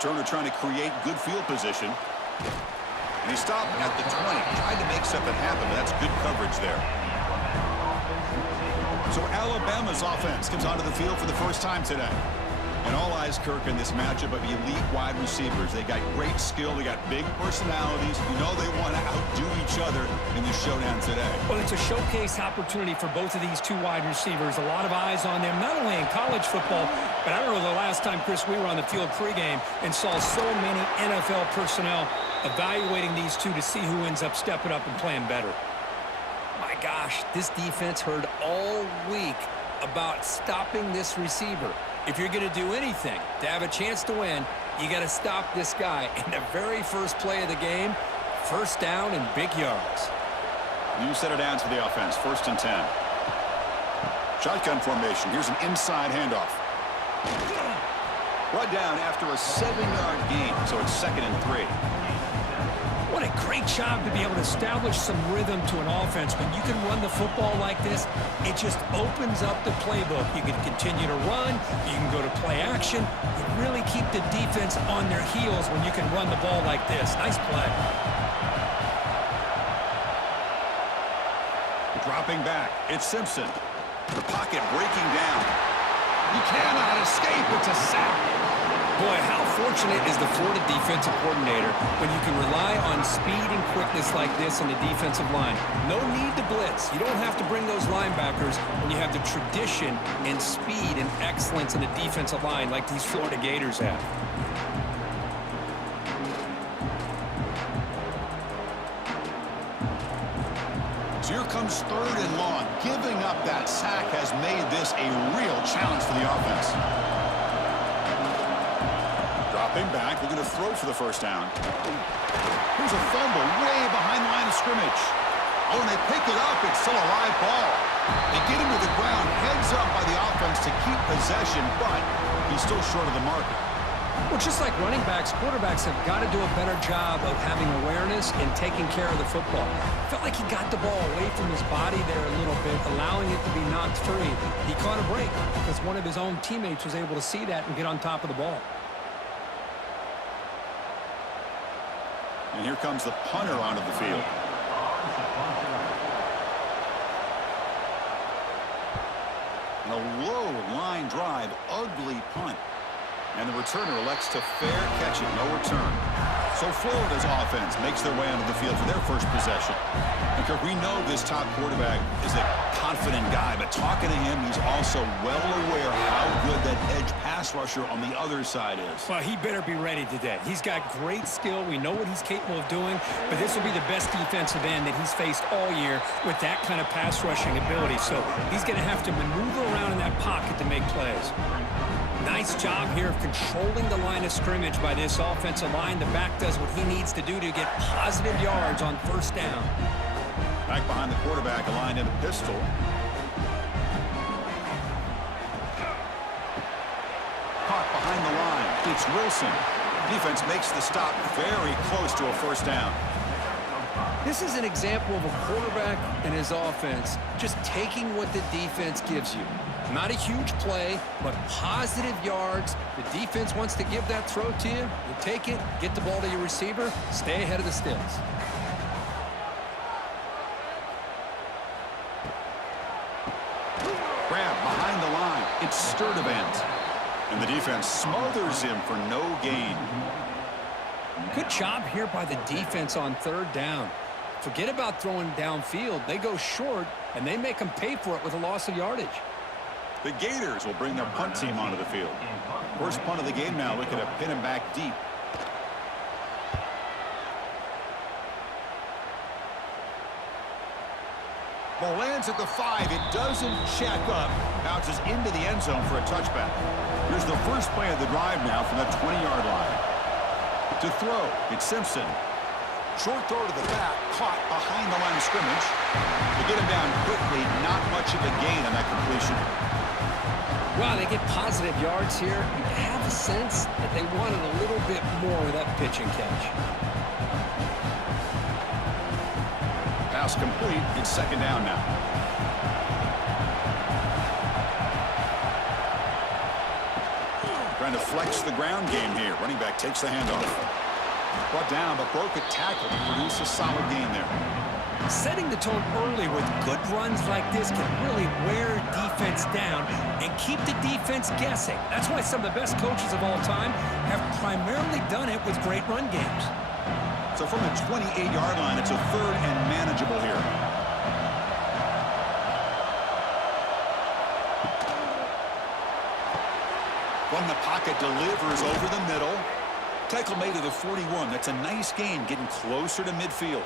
Returner trying to create good field position. And he stopped at the 20. Tried to make something happen, but that's good coverage there. So Alabama's offense comes onto the field for the first time today. And all eyes, Kirk, in this matchup of elite wide receivers. They got great skill. They got big personalities. You know they want to outdo each other in this showdown today. Well, it's a showcase opportunity for both of these two wide receivers. A lot of eyes on them, not only in college football, but I don't know the last time, Chris, we were on the field pregame and saw so many NFL personnel evaluating these two to see who ends up stepping up and playing better. My gosh, this defense heard all week about stopping this receiver. If you're going to do anything to have a chance to win, you got to stop this guy. In the very first play of the game, first down and big yards. New set of downs for the offense, 1st and 10. Shotgun formation. Here's an inside handoff. Brought down after a 7-yard gain, so it's 2nd and 3. What a great job to be able to establish some rhythm to an offense. When you can run the football like this, it just opens up the playbook. You can continue to run. You can go to play action. You really keep the defense on their heels when you can run the ball like this. Nice play. Dropping back, it's Simpson. The pocket breaking down. He cannot escape. It's a sack. Boy, how fortunate is the Florida defensive coordinator when you can rely on speed and quickness like this on the defensive line. No need to blitz. You don't have to bring those linebackers when you have the tradition and speed and excellence in the defensive line like these Florida Gators have. So here comes 3rd and long. Giving up that sack has made this a real challenge for the offense. Dropping back, looking to throw for the first down. Here's a fumble way behind the line of scrimmage. Oh, and they pick it up. It's still a live ball. They get him to the ground, heads up by the offense to keep possession, but he's still short of the marker. Well, just like running backs, quarterbacks have got to do a better job of having awareness and taking care of the football. Felt like he got the ball away from his body there a little bit, allowing it to be knocked free. He caught a break because one of his own teammates was able to see that and get on top of the ball. And here comes the punter onto the field. And a low line drive, ugly punt. And the returner elects to fair catch it, no return. So Florida's offense makes their way onto the field for their first possession. And Kirk, we know this top quarterback is a confident guy, but talking to him, he's also well aware how good that edge pass rusher on the other side is. Well, he better be ready today. He's got great skill. We know what he's capable of doing, but this will be the best defensive end that he's faced all year with that kind of pass rushing ability. So he's going to have to maneuver around in that pocket to make plays. Nice job here of controlling the line of scrimmage by this offensive line. The back does what he needs to do to get positive yards on first down. Back behind the quarterback, aligned in a pistol. Caught behind the line. It's Wilson. Defense makes the stop very close to a first down. This is an example of a quarterback and his offense just taking what the defense gives you. Not a huge play, but positive yards. The defense wants to give that throw to you. You take it, get the ball to your receiver, stay ahead of the sticks. Grab behind the line. It's Sturdivant. And the defense smothers him for no gain. Good job here by the defense on 3rd down. Forget about throwing downfield. They go short, and they make them pay for it with a loss of yardage. The Gators will bring their punt team onto the field. First punt of the game now, looking to pin him back deep. Ball lands at the 5. It doesn't check up. Bounces into the end zone for a touchback. Here's the first play of the drive now from the 20-yard line. To throw, it's Simpson. Short throw to the back, caught behind the line of scrimmage. To get him down quickly, not much of a gain on that completion. Wow, they get positive yards here. You have a sense that they wanted a little bit more with that pitch and catch. Pass complete. It's 2nd down now. Trying to flex the ground game here. Running back takes the handoff. Brought down, but broke a tackle to produce a solid gain there. Setting the tone early with good runs like this can really wear defense down and keep the defense guessing. That's why some of the best coaches of all time have primarily done it with great run games. So from the 28-yard line, it's a third and manageable here. From the pocket, delivers over the middle. Tackle made to the 41. That's a nice gain, getting closer to midfield.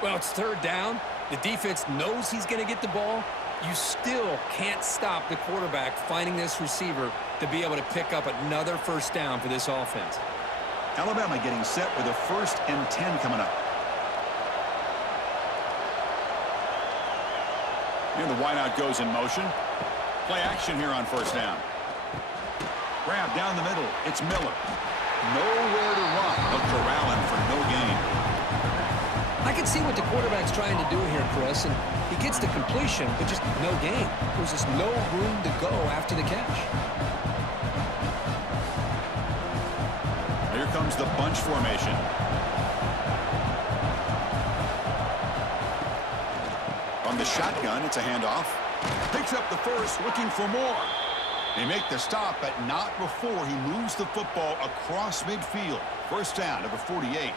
Well, it's third down. The defense knows he's going to get the ball. You still can't stop the quarterback finding this receiver to be able to pick up another first down for this offense. Alabama getting set with a 1st and 10 coming up. And the wideout goes in motion. Play action here on first down. Grab down the middle. It's Miller. Nowhere to run. But corralling for no gain. I can see what the quarterback's trying to do here, Chris, and he gets the completion, but just no gain. There's just no room to go after the catch. Here comes the bunch formation. From the shotgun, it's a handoff. Picks up the first, looking for more. They make the stop, but not before he moves the football across midfield. First down to the 48.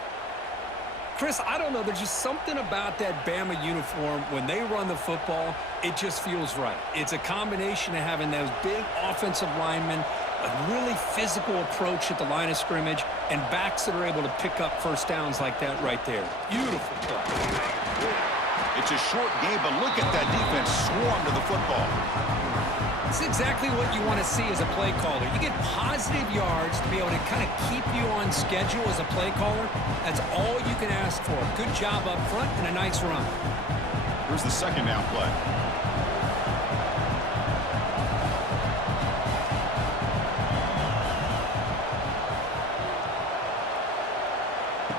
Chris, I don't know. There's just something about that Bama uniform. When they run the football, it just feels right. It's a combination of having those big offensive linemen, a really physical approach at the line of scrimmage, and backs that are able to pick up first downs like that right there. Beautiful play. It's a short game, but look at that defense swarm to the football. It's exactly what you want to see as a play caller. You get positive yards to be able to kind of keep you on schedule as a play caller. That's all you can ask for. Good job up front and a nice run. Here's the second down play.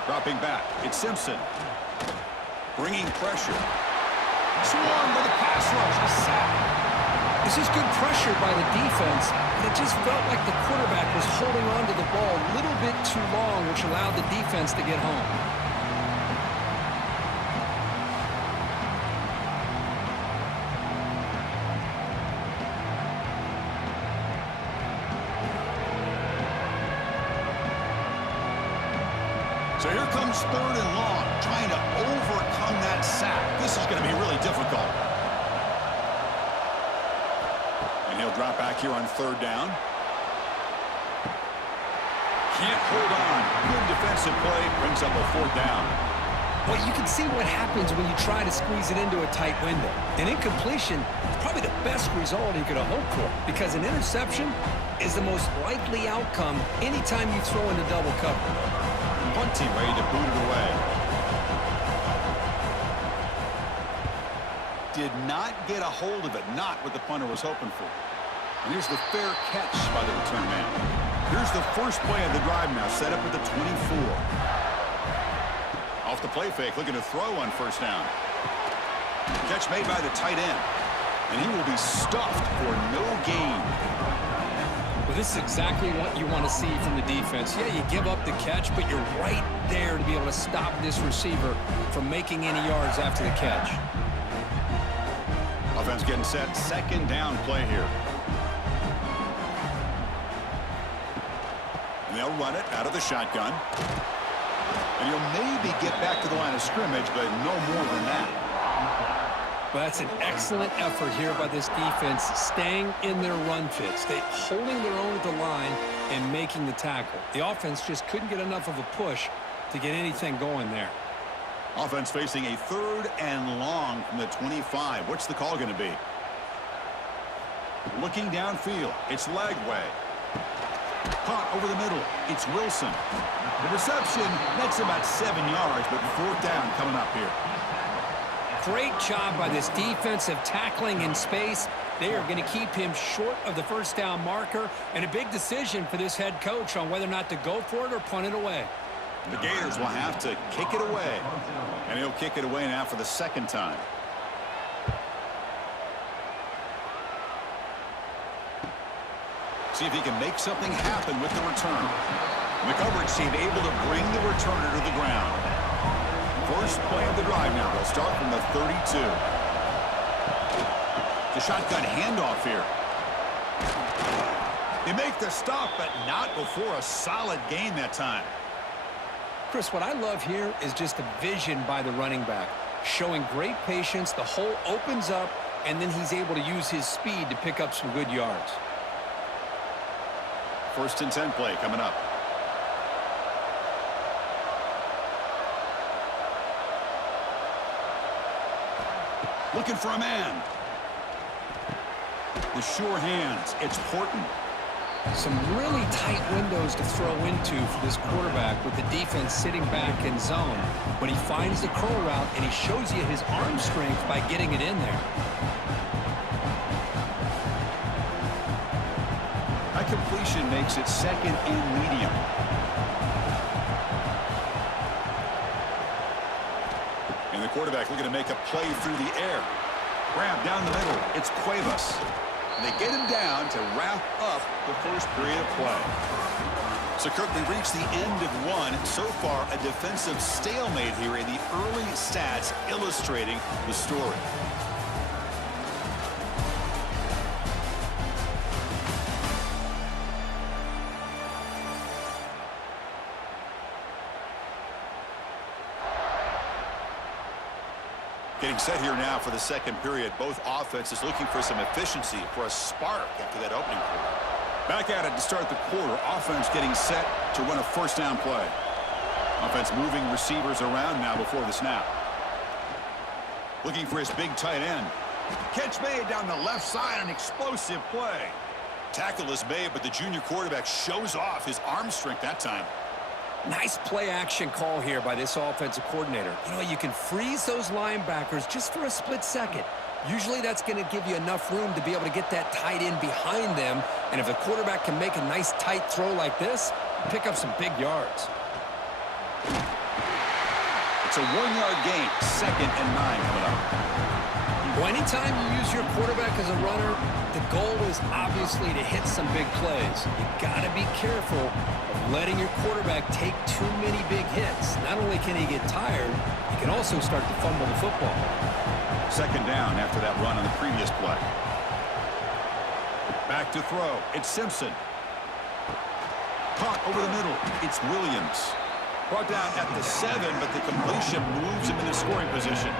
Dropping back, it's Simpson. Bringing pressure. Swarm with a pass rush. A sack. This is good pressure by the defense, but it just felt like the quarterback was holding on to the ball a little bit too long, which allowed the defense to get home. So here comes third and long, trying to overcome that sack. This is going to be really difficult. And he'll drop back here on third down. Can't hold on. Good defensive play. Brings up a fourth down. Well, you can see what happens when you try to squeeze it into a tight window. An incompletion is probably the best result you could have hoped for, because an interception is the most likely outcome anytime you throw into double coverage. Punt team ready to boot it away. Did not get a hold of it. Not what the punter was hoping for. And here's the fair catch by the return man. Here's the first play of the drive now, set up at the 24. Off the play fake, looking to throw on first down. Catch made by the tight end. And he will be stuffed for no gain. Well, this is exactly what you want to see from the defense. Yeah, you give up the catch, but you're right there to be able to stop this receiver from making any yards after the catch. Offense getting set. Second down play here. And they'll run it out of the shotgun. And he'll maybe get back to the line of scrimmage, but no more than that. Well, that's an excellent effort here by this defense, staying in their run fits. They holding their own at the line and making the tackle. The offense just couldn't get enough of a push to get anything going there. Offense facing a third and long from the 25. What's the call going to be? Looking downfield. It's Lagway. Caught over the middle. It's Wilson. The reception, that's about 7 yards, but fourth down coming up here. Great job by this defensive tackling in space. They are going to keep him short of the first down marker, and a big decision for this head coach on whether or not to go for it or punt it away. The Gators will have to kick it away, and he'll kick it away now for the second time. See if he can make something happen with the return. The coverage team able to bring the returner to the ground. First play of the drive now. They'll start from the 32. The shotgun handoff here. They make the stop, but not before a solid gain that time. Chris, what I love here is just the vision by the running back. Showing great patience, the hole opens up, and then he's able to use his speed to pick up some good yards. First and 10 play coming up. Looking for a man. The sure hands. It's Horton. Some really tight windows to throw into for this quarterback with the defense sitting back in zone. But he finds the curl route, and he shows you his arm strength by getting it in there. That completion makes it second and medium. And the quarterback looking to make a play through the air. Grab down the middle. It's Cuevas. They get him down to wrap up the first period of play. So, Kirk, we reached the end of one. So far, a defensive stalemate here in the early stats illustrating the story. Getting set here now for the second period. Both offenses looking for some efficiency, for a spark after that opening quarter. Back at it to start the quarter. Offense getting set to run a first down play. Offense moving receivers around now before the snap. Looking for his big tight end. Catch made down the left side, an explosive play. Tackle is made, but the junior quarterback shows off his arm strength that time. Nice play-action call here by this offensive coordinator. You know, you can freeze those linebackers just for a split second. Usually that's going to give you enough room to be able to get that tight end behind them. And if the quarterback can make a nice tight throw like this, pick up some big yards. It's a 1-yard gain, 2nd and 9 coming up. Well, anytime you use your quarterback as a runner, the goal is obviously to hit some big plays. You got to be careful of letting your quarterback take too many big hits. Not only can he get tired, he can also start to fumble the football. 2nd down after that run on the previous play. Back to throw. It's Simpson. Caught over the middle. It's Williams. Brought down at the 7, but the completion moves him into scoring position.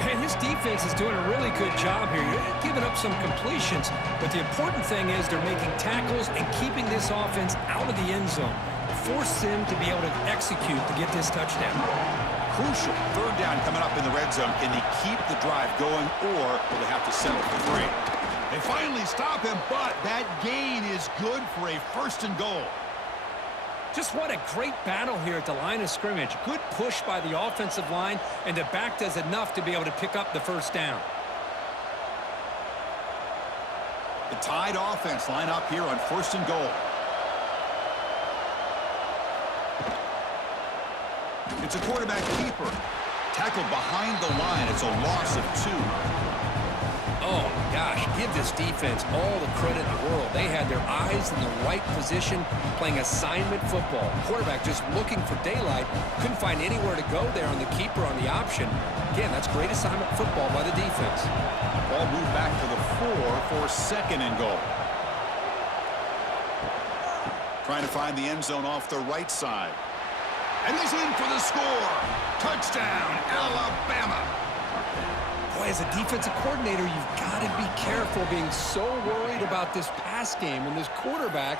And this defense is doing a really good job here. You're giving up some completions, but the important thing is they're making tackles and keeping this offense out of the end zone. Force them to be able to execute to get this touchdown. Crucial 3rd down coming up in the red zone. Can they keep the drive going, or will they have to settle for 3? They finally stop him, but that gain is good for a 1st and goal. Just what a great battle here at the line of scrimmage. Good push by the offensive line, and the back does enough to be able to pick up the 1st down. The tied offense line up here on 1st and goal. It's a quarterback keeper. Tackled behind the line. It's a loss of 2. Oh, my gosh, give this defense all the credit in the world. They had their eyes in the right position, playing assignment football. Quarterback just looking for daylight. Couldn't find anywhere to go there on the keeper on the option. Again, that's great assignment football by the defense. Ball moved back to the 4 for 2nd and goal. Trying to find the end zone off the right side. And he's in for the score. Touchdown, Alabama. Boy, as a defensive coordinator, you've got to be careful being so worried about this pass game and this quarterback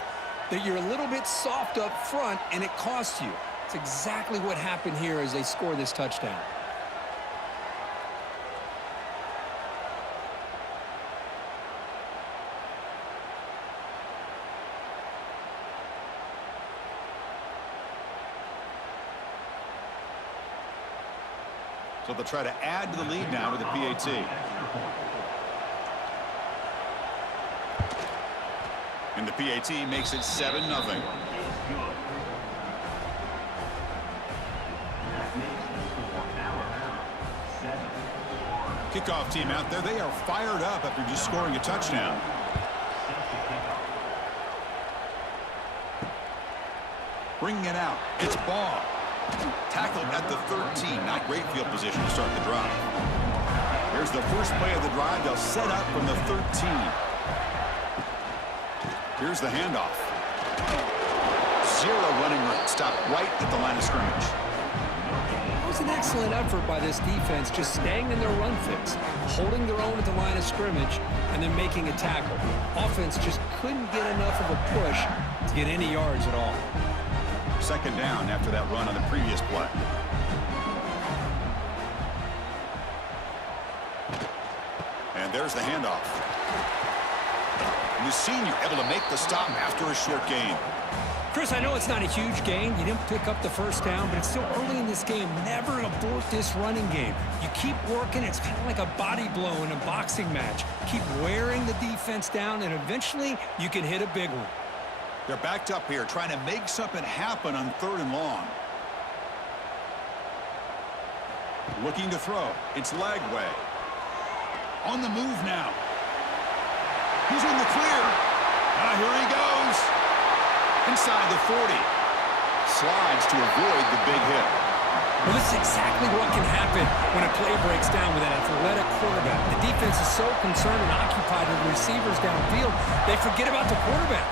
that you're a little bit soft up front, and it costs you. It's exactly what happened here as they score this touchdown. So they'll try to add to the lead now with the PAT. And the PAT makes it 7-0. Kickoff team out there. They are fired up after just scoring a touchdown. Bringing it out. It's Ball. Tackled at the 13. Not great field position to start the drive. Here's the first play of the drive. They'll set up from the 13. Here's the handoff. Zero running room. Stop right at the line of scrimmage. It was an excellent effort by this defense, just staying in their run fix, holding their own at the line of scrimmage, and then making a tackle. Offense just couldn't get enough of a push to get any yards at all. Second down after that run on the previous play. And there's the handoff. And the senior able to make the stop after a short gain. Chris, I know it's not a huge gain. You didn't pick up the first down, but it's still early in this game. Never abort this running game. You keep working. It's kind of like a body blow in a boxing match. Keep wearing the defense down, and eventually you can hit a big one. They're backed up here, trying to make something happen on 3rd and long. Looking to throw. It's Lagway. On the move now. He's in the clear. Here he goes. Inside the 40. Slides to avoid the big hit. Well, this is exactly what can happen when a play breaks down with an athletic quarterback. The defense is so concerned and occupied with receivers downfield, they forget about the quarterback.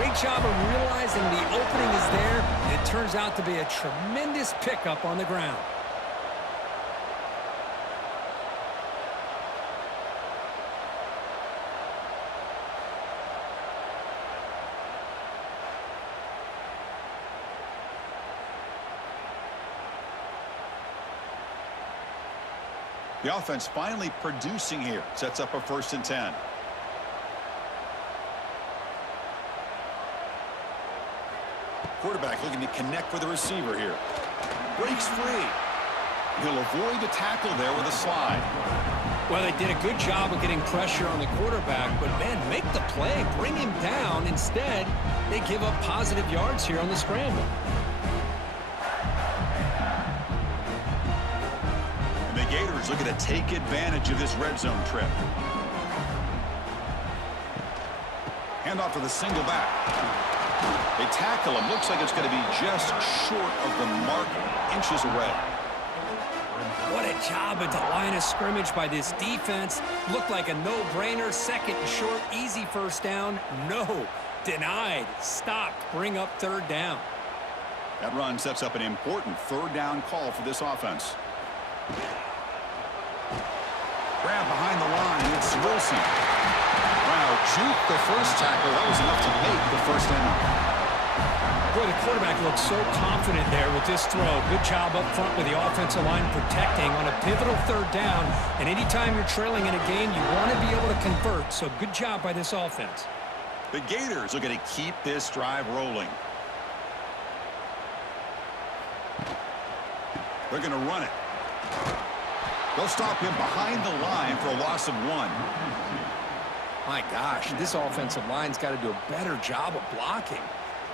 Great job of realizing the opening is there, and it turns out to be a tremendous pickup on the ground. The offense finally producing here. Sets up a 1st and 10. Quarterback looking to connect with the receiver here. Breaks free. He'll avoid the tackle there with a slide. Well, they did a good job of getting pressure on the quarterback, but, man, make the play. Bring him down. Instead, they give up positive yards here on the scramble. Gators looking to take advantage of this red zone trip. Hand off to the single back. They tackle him. Looks like it's going to be just short of the mark, inches away. What a job at the line of scrimmage by this defense. Looked like a no-brainer. 2nd and short, easy 1st down. No, denied, stopped, bring up 3rd down. That run sets up an important 3rd down call for this offense. Grab behind the line. It's Wilson. Wow, juke the first tackle. That was enough to make the 1st down. Boy, the quarterback looked so confident there with this throw. Good job up front with the offensive line protecting on a pivotal 3rd down. And anytime you're trailing in a game, you want to be able to convert. So good job by this offense. The Gators are going to keep this drive rolling. They're going to run it. They'll stop him behind the line for a loss of 1. My gosh, this offensive line's got to do a better job of blocking.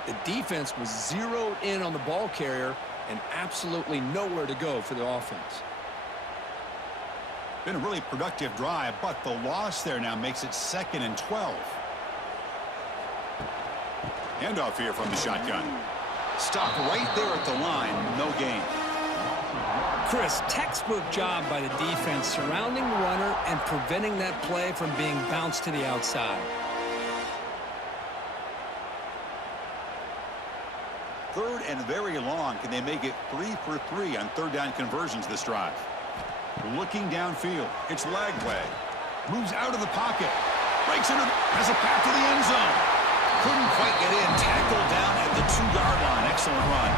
The defense was zeroed in on the ball carrier and absolutely nowhere to go for the offense. Been a really productive drive, but the loss there now makes it 2nd and 12. Handoff here from the shotgun. Stopped right there at the line, no gain. Chris, textbook job by the defense surrounding the runner and preventing that play from being bounced to the outside. 3rd and very long. Can they make it 3 for 3 on 3rd down conversions this drive? Looking downfield. It's Lagway. Moves out of the pocket. Breaks into, has a path to the end zone. Couldn't quite get in. Tackled down at the 2-yard line. Excellent run.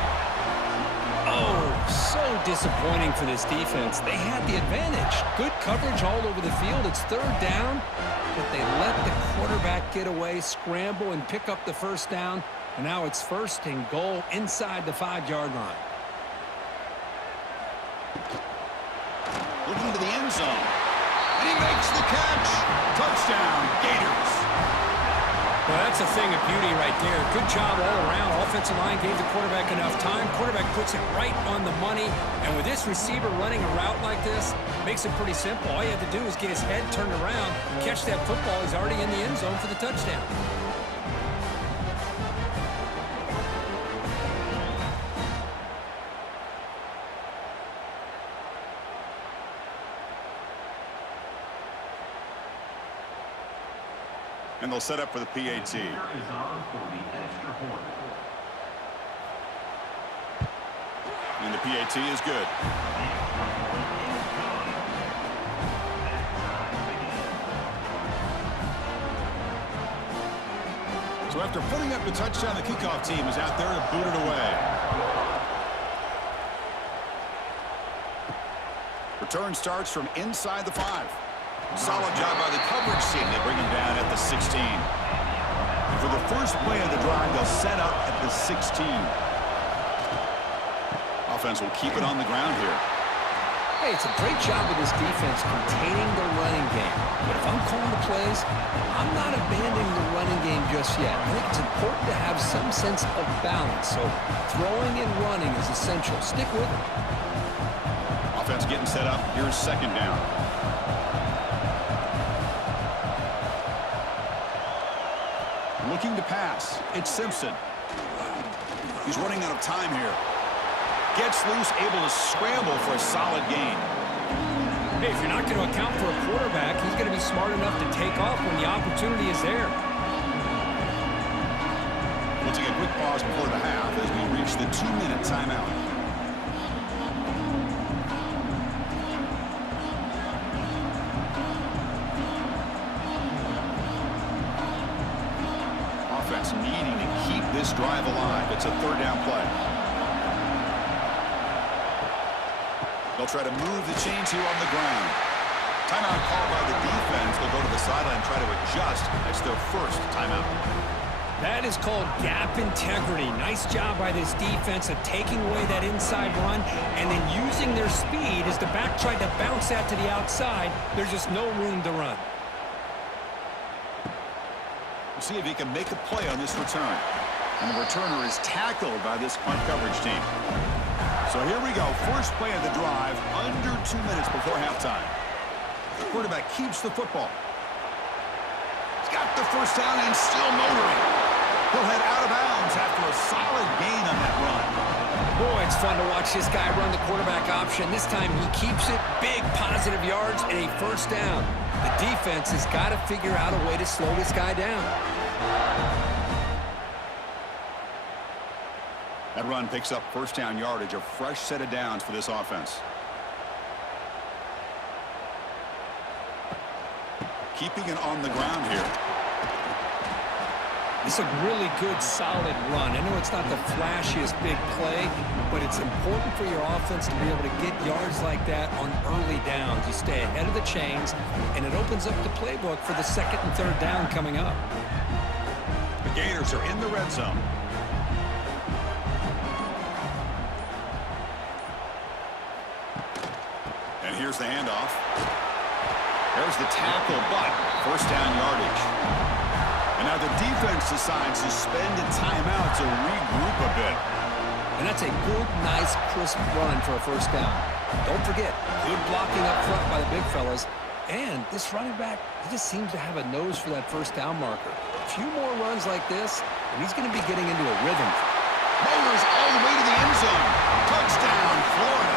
Oh, so disappointing for this defense. They had the advantage. Good coverage all over the field. It's 3rd down, but they let the quarterback get away, scramble, and pick up the 1st down. And now it's 1st and goal inside the 5-yard line. Looking to the end zone. And he makes the catch. Touchdown, Gators. Well, that's a thing of beauty right there. Good job all around. Offensive line gave the quarterback enough time. Quarterback puts it right on the money. And with this receiver running a route like this, makes it pretty simple. All you have to do is get his head turned around, catch that football. He's already in the end zone for the touchdown. And they'll set up for the PAT. And the PAT is good. So after putting up the touchdown, the kickoff team is out there to boot it away. Return starts from inside the 5. Solid job by the coverage team. They bring him down at the 16. And for the first play of the drive, they'll set up at the 16. Offense will keep it on the ground here. Hey, it's a great job of this defense containing the running game. But if I'm calling the plays, I'm not abandoning the running game just yet. I think it's important to have some sense of balance. So throwing and running is essential. Stick with it. Offense getting set up. Here's second down. Looking to pass. It's Simpson. He's running out of time here. Gets loose, able to scramble for a solid gain. Hey, if you're not going to account for a quarterback, he's going to be smart enough to take off when the opportunity is there. We'll take a quick pause before the half as we reach the 2-minute timeout. Offense needing to keep this drive alive. It's a third down play. They'll try to move the chains here on the ground. Timeout called by the defense. They'll go to the sideline and try to adjust. That's their first timeout. That is called gap integrity. Nice job by this defense of taking away that inside run and then using their speed as the back tried to bounce that to the outside. There's just no room to run. We'll see if he can make a play on this return. And the returner is tackled by this punt coverage team. So here we go. First play of the drive, under 2 minutes before halftime. The quarterback keeps the football. He's got the first down and still motoring. He'll head out of bounds after a solid gain on that run. Boy, it's fun to watch this guy run the quarterback option. This time he keeps it. Big positive yards and a first down. The defense has got to figure out a way to slow this guy down. That run picks up first down yardage, a fresh set of downs for this offense. Keeping it on the ground here. It's a really good, solid run. I know it's not the flashiest big play, but it's important for your offense to be able to get yards like that on early downs. You stay ahead of the chains, and it opens up the playbook for the second and third down coming up. The Gators are in the red zone. And here's the handoff. There's the tackle, but first down yardage. And now the defense decides to spend a timeout to regroup a bit. And that's a good, nice, crisp run for a first down. Don't forget, good blocking up front by the big fellas. And this running back, he just seems to have a nose for that first down marker. A few more runs like this, and he's going to be getting into a rhythm. Motors all the way to the end zone. Touchdown, Florida.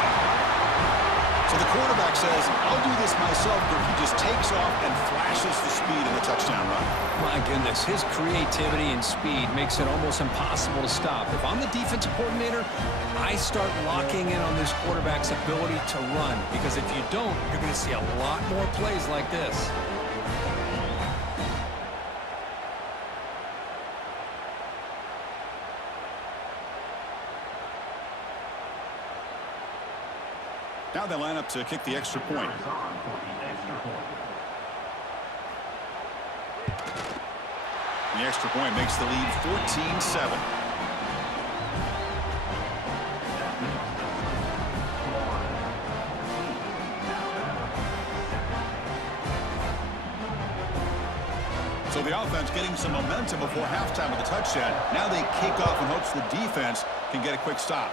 So the quarterback says, I'll do this myself, but he just takes off and flashes the speed of the touchdown run. My goodness, his creativity and speed makes it almost impossible to stop. If I'm the defensive coordinator, I start locking in on this quarterback's ability to run, because if you don't, you're going to see a lot more plays like this. Now they line up to kick the extra point. The extra point makes the lead 14-7. So the offense getting some momentum before halftime with a touchdown. Now they kick off in hopes the defense can get a quick stop.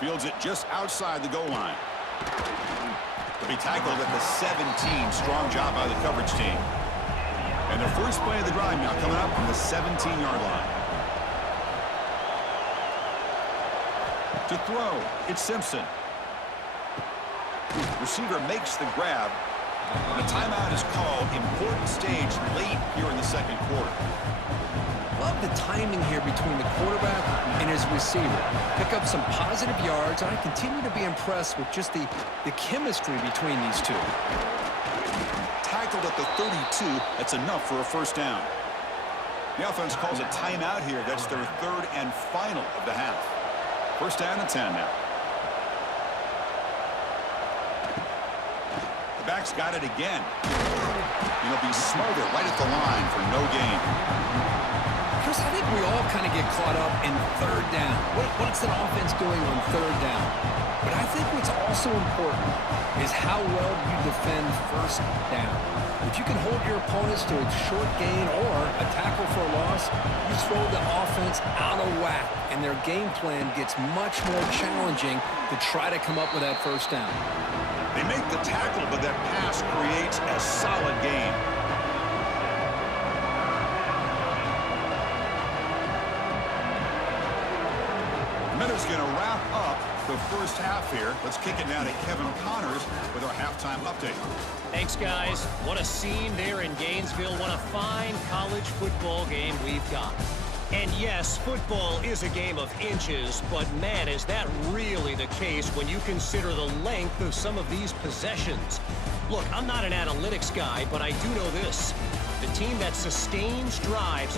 Fields it just outside the goal line. To be tackled at the 17. Strong job by the coverage team. And their first play of the drive now coming up from the 17-yard line. To throw, it's Simpson. Receiver makes the grab. The timeout is called. Important stage late here in the second quarter. Love the timing here between the quarterback and his receiver. Pick up some positive yards, and I continue to be impressed with just the chemistry between these two. Tackled at the 32. That's enough for a first down. The offense calls a timeout here. That's their third and final of the half. First down and 10 now. The back's got it again. He'll be smothered right at the line for no gain. Chris, I think we all kind of get caught up in third down. What's an offense doing on third down? But I think what's also important is how well you defend first down. If you can hold your opponents to a short gain or a tackle for a loss, you throw the offense out of whack, and their game plan gets much more challenging to try to come up with that first down. They make the tackle, but that pass creates a solid gain. Minutes going to wrap up the first half here. Let's kick it now to Kevin Connors with our halftime update. Thanks, guys. What a scene there in Gainesville. What a fine college football game we've got. And yes, football is a game of inches, but man, is that really the case when you consider the length of some of these possessions. Look, I'm not an analytics guy, but I do know this. The team that sustains drives